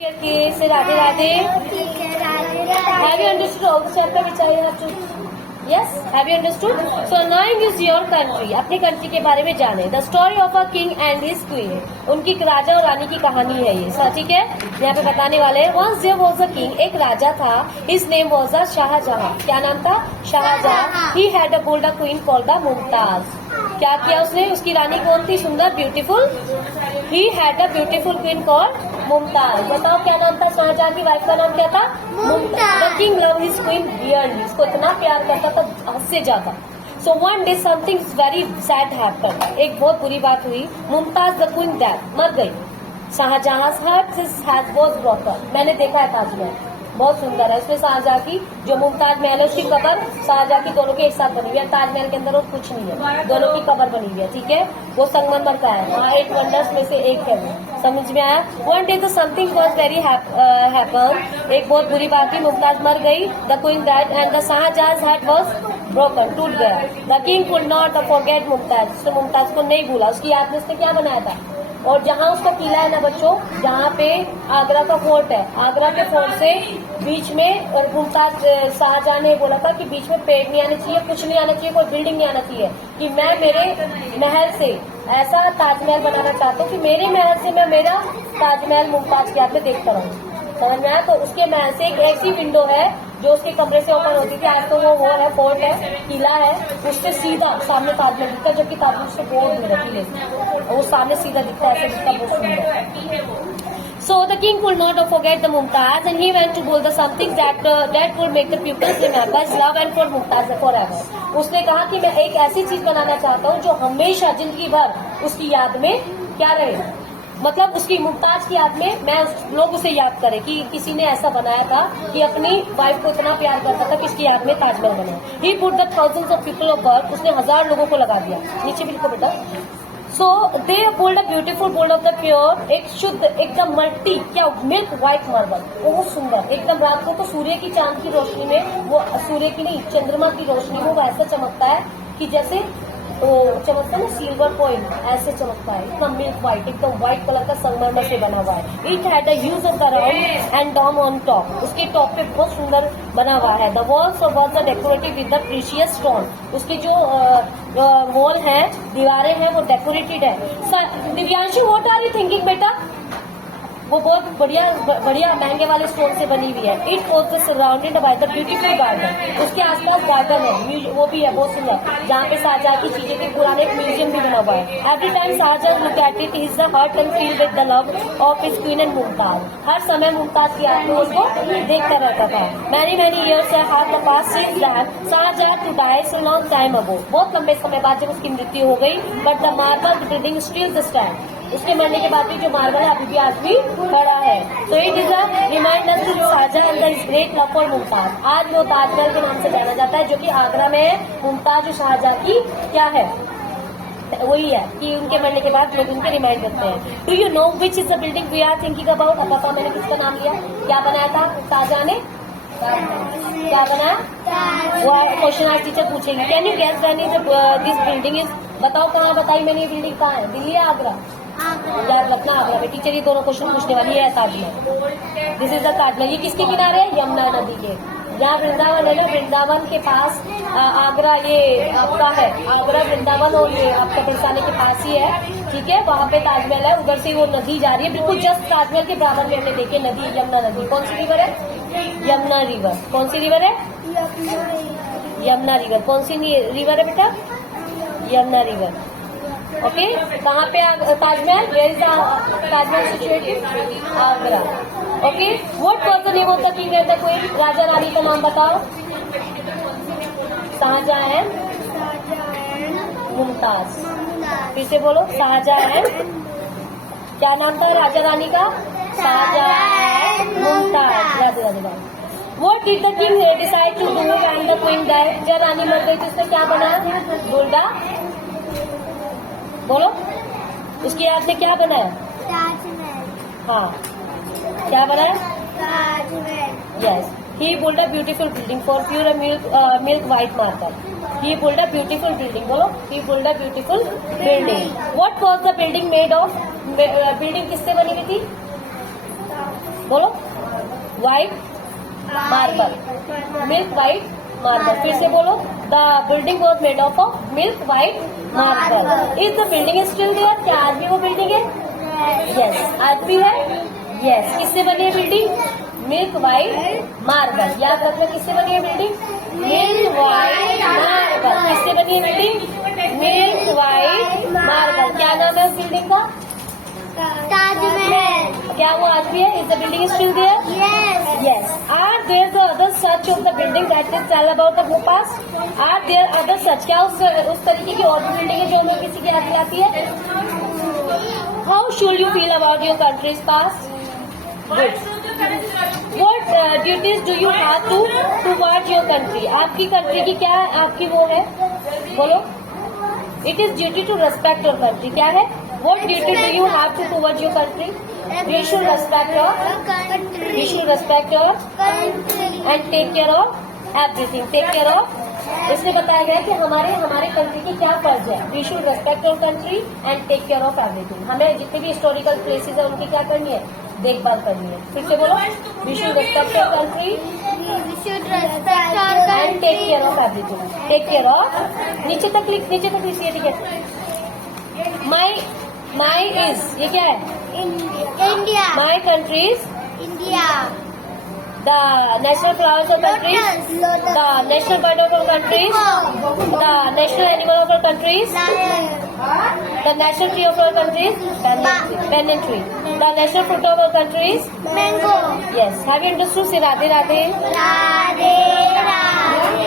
से Radhe Radhe. Have you understood all the chapter which I have to? Yes, have you understood? So knowing is your country. अपने country के बारे में जाने. The story of a king and his queen. उनकी राजा और रानी की कहानी है ये. ठीक है, यहाँ पे बताने वाले हैं. Once there was a king. एक राजा था. His name was a Shahjahan. क्या नाम था? Shahjahan. He had a bold queen called the Mumtaz. क्या किया उसने? उसकी रानी कौन थी? सुंदर, beautiful. He had a beautiful queen called Mumtaz. बताओ क्या नाम था? शाहजहां की वाइफ का नाम क्या था? Mumtaz. The king love his queen dearly. इसको इतना प्यार करता था हद से ज्यादा. So one day something very sad happened. एक बहुत बुरी बात हुई. मुमताज द क्वीन डेड, मर गई. Shahjahan heart was broken. मैंने देखा है ताजमहल, बहुत सुंदर है. उसमें शाहजहां की जो मुमताज महल है उसकी कबर शाहजहां की दोनों के एक साथ बनी हुई है. ताजमहल के अंदर और कुछ नहीं है, दोनों की कबर बनी हुई है. ठीक है, वो संगमरमर का है. हाँ, 8 वंडर्स में से एक है वो. समझ में आया? वन डे तो समथिंग वॉज वेरी हैपन. एक बहुत बुरी बात थी. मुमताज मर गई. The queen died and the Shahjahan's heart was broken, टूट गया. The king could not forget Mumtaz. उसने मुमताज को नहीं भूला. उसकी याद में उसने क्या बनाया था? और जहाँ उसका किला है ना बच्चों, जहाँ पे आगरा का फोर्ट है, आगरा के फोर्ट से बीच में मुमताज शाहजहां ने बोला था कि बीच में पेड़ नहीं आने चाहिए, कुछ नहीं आना चाहिए, कोई बिल्डिंग नहीं आना चाहिए, कि मैं मेरे महल से ऐसा ताजमहल बनाना चाहता हूँ कि मेरे महल से मैं मेरा ताजमहल मुमताज के हाथ में देखता रहूँ. समझ में आया? तो उसके महल से एक ऐसी विंडो है जो उसके कमरे से ओपन होती थी. आज तो वो है, फोर्ट है, किला है, उससे सीधा सामने ताजमहल दिखता है, जबकि ताजमहल से बहुत दूर है किले से. वो सामने सीधा दिखता है, ऐसे दिखता बहुत सुंदर. So the king could not forget the Mumtaz and he went to build the something that would make the people remember his love and for Mumtaz forever. उसने कहा कि मैं एक ऐसी चीज बनाना चाहता हूँ जो हमेशा जिंदगी भर उसकी याद में क्या रहे. मतलब उसकी मुमताज की याद में लोग उसे याद करें कि किसी ने ऐसा बनाया था कि अपनी वाइफ को इतना प्यार करता था कि इसकी याद में ताजमहल बना. He put the thousands of people of work. उसने 1000 लोगों को लगा दिया. नीचे बिल्कुल बेटा. So they bold a beautiful bold of the pure. एक शुद्ध एकदम मल्टी क्या मिल्क व्हाइट मार्बल, बहुत सुंदर एकदम. रात को तो सूर्य की चांद की रोशनी में वो सूर्य की नहीं चंद्रमा की रोशनी वो वैसा चमकता है कि जैसे तो चमकता है ना सिल्वर कॉइन, ऐसे चमकता है. इतना मिल्क व्हाइट, एकदम व्हाइट कलर का संगमरमर से बना हुआ है. It had a huge of round and dome on top. उसके टॉप पे बहुत सुंदर बना हुआ है. The walls was the decorative with the precious stone. उसकी जो वॉल है, दीवारें हैं, वो डेकोरेटेड है. Divyanshu what are you thinking बेटा? वो बहुत बढ़िया बढ़िया महंगे वाले स्टोन से बनी हुई है. It was surrounded by the beautiful garden. उसके आसपास गार्डन है, वो भी है बहुत सुंदर, जहाँ पे शाहजहां की चीजें के पुराने एक म्यूजियम भी बना हुआ है. Every time Shahjahan look at it his heart and feel with the love of his queen and Mumtaz. हर समय मुमताज की याद में उसको देखता रहता था. Many years have pass since that Shahjahan to die so long time ago. बहुत लंबे समय बाद जब उसकी मृत्यु हो गई. But the marble building still stand. उसके मरने के बाद भी जो मार्बल है अभी भी आज भी खड़ा है. तो it is a reminder to Shahjahan and the great love for Mumtaz. आज वो ताजमहल के नाम से जाना जाता है, जो कि आगरा में है. मुमताज जो शाहजहां की क्या है, वही है कि उनके मरने के बाद लोग उनके रिमाइंड करते हैं. Do you know which is the building we are thinking about? अब पापा मैंने किसका नाम लिया? क्या बनाया था शाहजहां ने? क्या बनाया? वो क्वेश्चन आज टीचर पूछेंगे. Can you guess when is this building is? बताओ कहाँ बताई मैंने. ये बिल्डिंग कहाँ है? दिल्ली या आगरा? याद रखना आगरा में. टीचर ये दोनों क्वेश्चन पूछने वाली है. Taj Mahal, this is the Taj Mahal. ये किसके किनारे है? यमुना नदी के. यहाँ वृंदावन है ना, वृंदावन के पास आगरा ये आपका है. आगरा वृंदावन और ये आपका बरसाने के पास ही है. ठीक है, वहाँ पे ताजमहल है. उधर से वो नदी जा रही है बिल्कुल जस्ट ताजमहल के बराबर में. हमने देखे नदी, यमुना नदी. कौन सी रिवर है? यमुना रिवर. कौन सी रिवर है? यमुना रिवर. कौन सी रिवर है बेटा? यमुना रिवर. ओके, कहाँ पे Taj Mahal? Where is Taj Mahal situated? Agra. Okay, what was the name of the king and the queen? राजा रानी का नाम बताओ. शाहजहां एंड मुमताज. फिर से बोलो. शाहजहां एंड, क्या नाम था राजा रानी का? Shahjahan and Mumtaz. Radhe Radhe. What did the king decide to do when the queen died? जब रानी मर गई तो उसने क्या बनाया? बोल्डा बोलो. उसकी याद में क्या बनाया? ताजमहल. हाँ, क्या बनाया? Taj Mahal. Yes. He built a beautiful building for pure milk white marble. He built a beautiful building. बोलो. He built a beautiful building. What was the building made of? Building किससे बनी हुई थी? बोलो, white marble, milk white marble. फिर से बोलो, the building was made of milk white marble. Is the building still there? क्या आज भी वो बिल्डिंग है? यस, आज भी है। यस, किससे बनी है बिल्डिंग? Milk white marble. याद रखना, किससे बनी है बिल्डिंग? Milk white marble. किससे बनी है बिल्डिंग? Milk white marble. क्या नाम है उस बिल्डिंग का? ताजमहल। क्या वो आज भी है? Is the building still there? Yes. Yes. Are there the other such of the building that is tell about the past? Are there other such? क्या उस तरीके की और भी बिल्डिंग है जो हमें किसी की याद दिलाती है? How should you feel about your country's past? Good. What duties do you have towards your country? आपकी कंट्री की क्या आपकी वो है? बोलो. It is duty to respect your country. क्या है? What duty do you have towards your country? We should respect your country. We should respect your country. and take care of everything. Take care of. इसमें बताया गया कि हमारे country की क्या फर्ज है. We should respect your country and take care of everything. हमें जितने भी हिस्टोरिकल प्लेसेस है उनकी क्या करनी है? देखभाल करनी है. फिर से बोलो. We should respect your country We should respect our country. and take care of everything. Take care of. नीचे तक लिखिए, ठीक है. My is ये क्या है? India. My country is India. the national flowers of countries. Lotus. The national bird of our countries. The national animal of our countries. Lion. The national tree of our countries. Banyan tree. The national fruit of our countries. Mango. Yes. Have you understood? Say Radhe Radhe. Radhe Radhe.